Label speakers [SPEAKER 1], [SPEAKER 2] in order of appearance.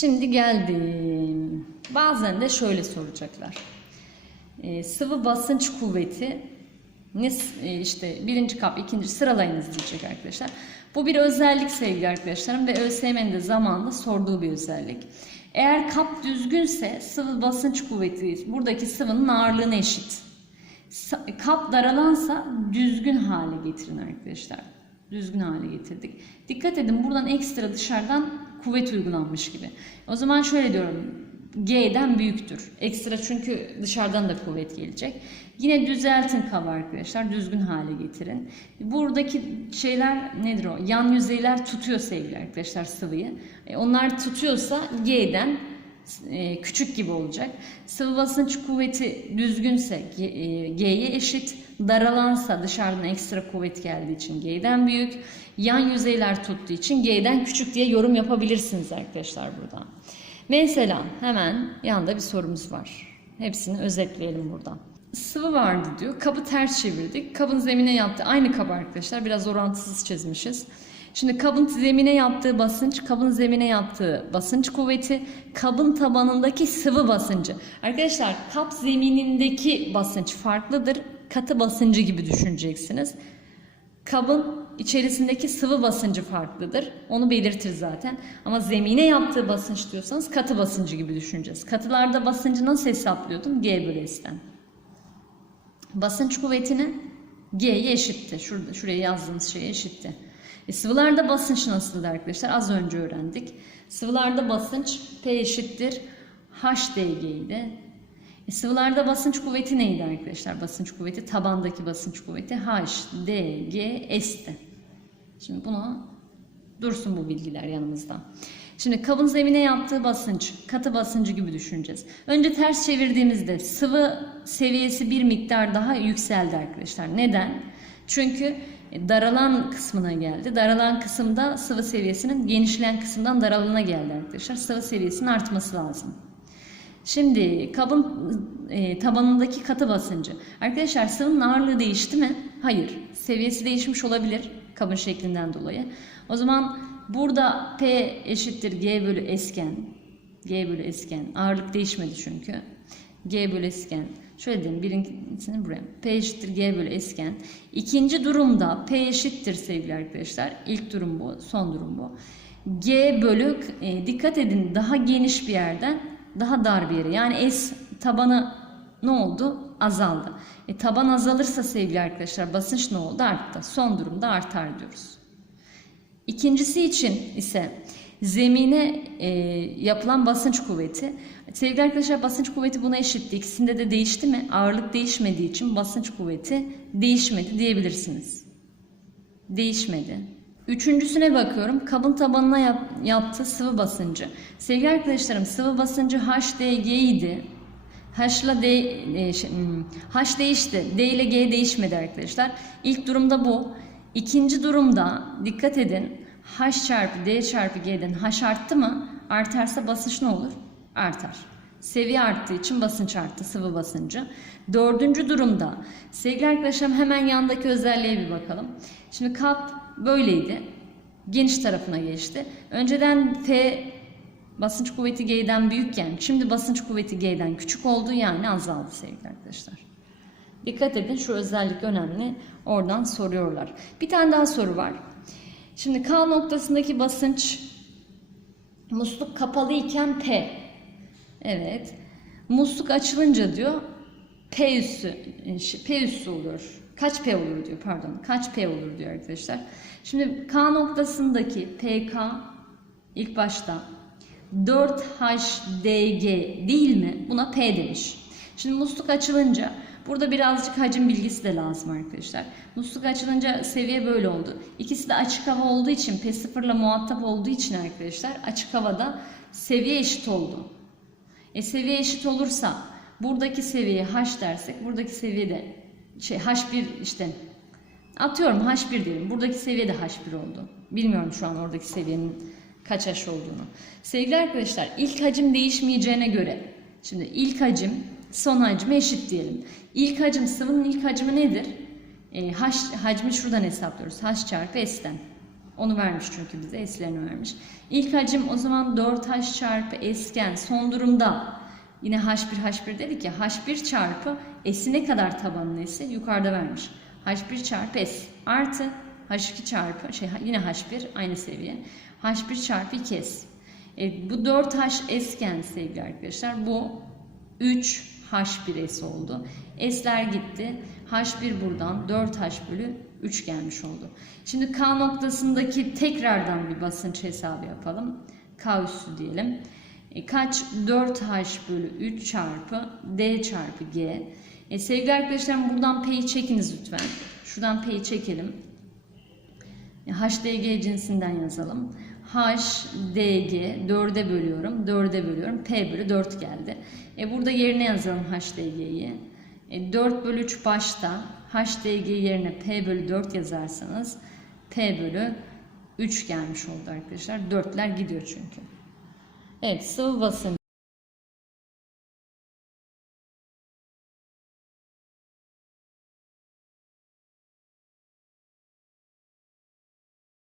[SPEAKER 1] Şimdi geldim. Bazen de şöyle soracaklar. Ee, sıvı basınç kuvveti ne e, işte birinci kap, ikinci sıralayınız diyecek arkadaşlar. Bu bir özellik sevgili arkadaşlarım ve ÖSYM'nin de zamanında sorduğu bir özellik. Eğer kap düzgünse sıvı basınç kuvveti buradaki sıvının ağırlığına eşit. Kap daralansa düzgün hale getirin arkadaşlar. Düzgün hale getirdik. Dikkat edin buradan ekstra dışarıdan kuvvet uygulanmış gibi. O zaman şöyle diyorum. G'den büyüktür. Ekstra çünkü dışarıdan da kuvvet gelecek. Yine düzeltin kabı arkadaşlar. Düzgün hale getirin. Buradaki şeyler nedir o? Yan yüzeyler tutuyor sevgili arkadaşlar sıvıyı. E, onlar tutuyorsa G'den e, küçük gibi olacak. Sıvı basınç kuvveti düzgünse e, G'ye eşit. Daralansa dışarıdan ekstra kuvvet geldiği için G'den büyük. Yan yüzeyler tuttuğu için G'den küçük diye yorum yapabilirsiniz arkadaşlar buradan. Mesela hemen yanında bir sorumuz var. Hepsini özetleyelim buradan. Sıvı vardı diyor. Kabı ters çevirdik. Kabın zemine yaptı. Aynı kab arkadaşlar. Biraz orantısız çizmişiz. Şimdi kabın zemine yaptığı basınç, kabın zemine yaptığı basınç kuvveti, kabın tabanındaki sıvı basıncı. Arkadaşlar kap zeminindeki basınç farklıdır. Katı basıncı gibi düşüneceksiniz. Kabın içerisindeki sıvı basıncı farklıdır. Onu belirtir zaten. Ama zemine yaptığı basınç diyorsanız katı basıncı gibi düşüneceğiz. Katılarda basıncı nasıl hesaplıyordum? G bölü S'ten. Basınç kuvvetini G'ye eşitti. Şurada, şuraya yazdığımız şeye eşitti. E, sıvılarda basınç nasıldı arkadaşlar? Az önce öğrendik. Sıvılarda basınç P eşittir HDG idi. E, sıvılarda basınç kuvveti neydi arkadaşlar? Basınç kuvveti tabandaki basınç kuvveti HDG S'ti. Şimdi bunu dursun bu bilgiler yanımızda. Şimdi kabın zemine yaptığı basınç, katı basıncı gibi düşüneceğiz. Önce ters çevirdiğimizde sıvı seviyesi bir miktar daha yükseldi arkadaşlar. Neden? Çünkü daralan kısmına geldi. Daralan kısımda sıvı seviyesinin genişleyen kısımdan daralana geldi arkadaşlar. Sıvı seviyesinin artması lazım. Şimdi kabın e, tabanındaki katı basıncı. Arkadaşlar sıvının ağırlığı değişti mi? Hayır. Seviyesi değişmiş olabilir kabın şeklinden dolayı. O zaman burada P eşittir G bölü esken. G bölü esken. Ağırlık değişmedi çünkü. G bölü esken. Şöyle diyeyim birincisini buraya. P eşittir G bölü esken. İkinci durumda P eşittir sevgili arkadaşlar. İlk durum bu. Son durum bu. G bölü e, dikkat edin daha geniş bir yerden daha dar bir yere. Yani S tabanı ne oldu? Azaldı. E, taban azalırsa sevgili arkadaşlar basınç ne oldu? Arttı. Son durumda artar diyoruz. İkincisi için ise zemine e, yapılan basınç kuvveti. Sevgili arkadaşlar basınç kuvveti buna eşitti. İkisinde de değişti mi? Ağırlık değişmediği için basınç kuvveti değişmedi diyebilirsiniz. Değişmedi. Üçüncüsüne bakıyorum. Kabın tabanına yap- yaptığı sıvı basıncı. Sevgili arkadaşlarım sıvı basıncı HDG idi. H ile D, e, şey, hmm, H değişti. D ile G değişmedi arkadaşlar. İlk durumda bu. İkinci durumda dikkat edin. H çarpı D çarpı G'den H arttı mı? Artarsa basınç ne olur? Artar. Seviye arttığı için basınç arttı, sıvı basıncı. Dördüncü durumda, sevgili arkadaşlarım hemen yandaki özelliğe bir bakalım. Şimdi kap böyleydi. Geniş tarafına geçti. Önceden F basınç kuvveti G'den büyükken şimdi basınç kuvveti G'den küçük oldu yani azaldı sevgili arkadaşlar. Dikkat edin şu özellik önemli. Oradan soruyorlar. Bir tane daha soru var. Şimdi K noktasındaki basınç musluk kapalı iken P. Evet. Musluk açılınca diyor P üssü P üssü olur. Kaç P olur diyor pardon. Kaç P olur diyor arkadaşlar. Şimdi K noktasındaki PK ilk başta 4HDG değil mi? Buna P demiş. Şimdi musluk açılınca burada birazcık hacim bilgisi de lazım arkadaşlar. Musluk açılınca seviye böyle oldu. İkisi de açık hava olduğu için P0 ile muhatap olduğu için arkadaşlar açık havada seviye eşit oldu. E seviye eşit olursa buradaki seviye H dersek buradaki seviye de şey H1 işte atıyorum H1 diyelim. Buradaki seviye de H1 oldu. Bilmiyorum şu an oradaki seviyenin kaç H olduğunu. Sevgili arkadaşlar ilk hacim değişmeyeceğine göre şimdi ilk hacim son hacme eşit diyelim. İlk hacim sıvının ilk hacmi nedir? E, H hacmi şuradan hesaplıyoruz. H çarpı S'ten. Onu vermiş çünkü bize S'lerini vermiş. İlk hacim o zaman 4H çarpı S'ken son durumda yine H1 H1 dedik ya H1 çarpı S'i ne kadar tabanı neyse yukarıda vermiş. H1 çarpı S artı H2 çarpı şey yine H1 aynı seviye. H1 çarpı 2S. E, bu 4H S'ken sevgili arkadaşlar bu 3 H1S oldu. S'ler gitti. H1 buradan 4H bölü 3 gelmiş oldu. Şimdi K noktasındaki tekrardan bir basınç hesabı yapalım. K üssü diyelim. E, kaç? 4H bölü 3 çarpı D çarpı G. E, sevgili arkadaşlarım buradan P'yi çekiniz lütfen. Şuradan P'yi çekelim. E, HDG cinsinden yazalım. HDG 4'e bölüyorum. 4'e bölüyorum. P bölü 4 geldi. E burada yerine yazalım HDG'yi. E 4 bölü 3 başta HDG yerine P bölü 4 yazarsanız P bölü 3 gelmiş oldu arkadaşlar. 4'ler gidiyor çünkü. Evet sıvı basıncı.